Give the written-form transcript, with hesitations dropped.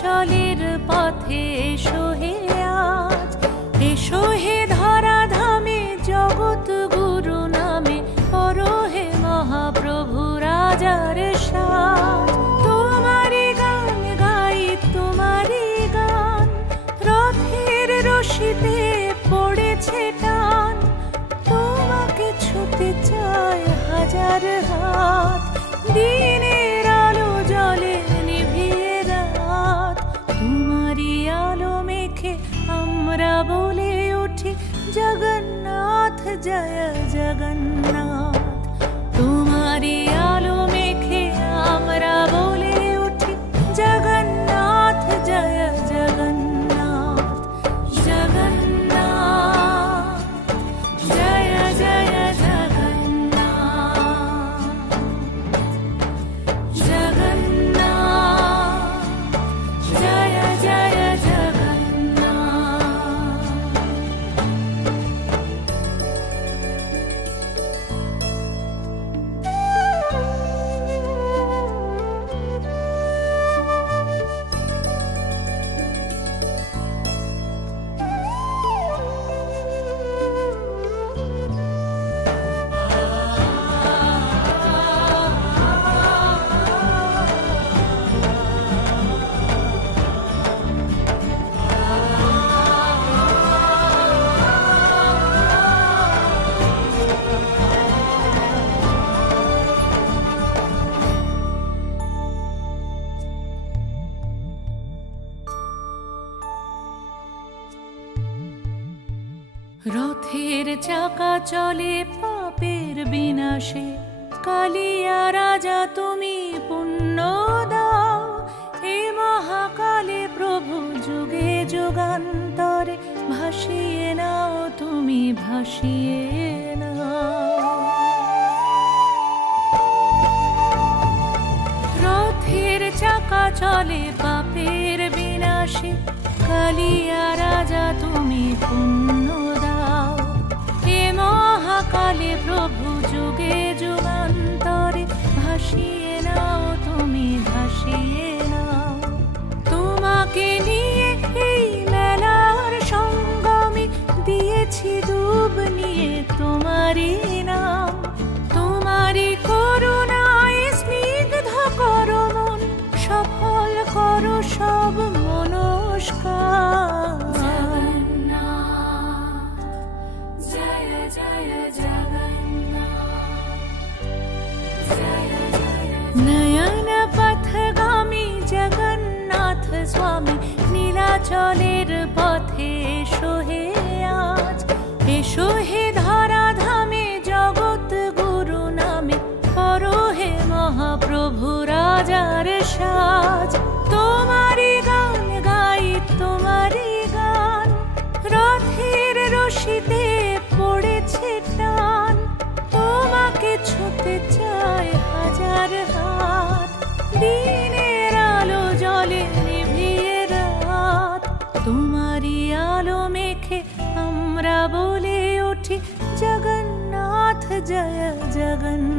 চলের পথে এসো হে আজ, এসো হে ধরা ধামে জগৎ গুরু নামে করো হে মহাপ্রভু রাজার সাজ। তোমারি গান গাই তোমারি গান, রথের রশিতে পড়েছে টান, তোমাকে ছুতে চায় হাজার হাত, দিনের আলো জলে নিভিয়ে রাত। তোমারি আলো মেখে আমরা বলে উঠি জগন্নাথ জয় জগন্নাথ। তোমারি আলো মেখে আমরা বলে উঠি জগন্নাথ জয় জগন্নাথ। জগন্নাথ জয় জয় জগন্নাথ, জগন্নাথ জয় জয় রথের চাকা চলে পাপের বিনাশে, কালিয়া রাজা তুমি পুণ্য দাও। এ মহাকালে প্রভু যুগে যুগান্তরে ভাসিয়ে নাও তুমি ভাসিয়ে নাও। রথের চাকা চলে পাপের বিনাশে, কালিয়া রাজা তুমি পুণ্য দাও। এ মহাকালে প্রভু যুগে যুগান্তরে ভাসিয়ে নাও তুমি ভাসিয়ে নাও। তোমাকে নিয়ে এই মেলার সঙ্গমে দিয়েছি ডুব নিয়ে তোমারই নাম। তোমারই করুণায় স্নিগ্ধ করো মন, সফল করো সব মনস্কার। নয়ন পথগামী জগন্নাথ স্বামী, নীলাচলের পথে এসো হে আজ, এসো হে ধরা ধামে জগৎ গুরু নামে করো হে মহাপ্রভু রাজার সাজ। তোমারি গান গাই তোমারি গান, রথের রশিতে পড়েছে টান, তোমাকে ছুতে চায় হাজার হাত, দিনের আলো জলে নিভিয়ে রাত। তোমারি আলো মেখে আমরা বলে উঠি জগন্নাথ জয় জগন্নাথ।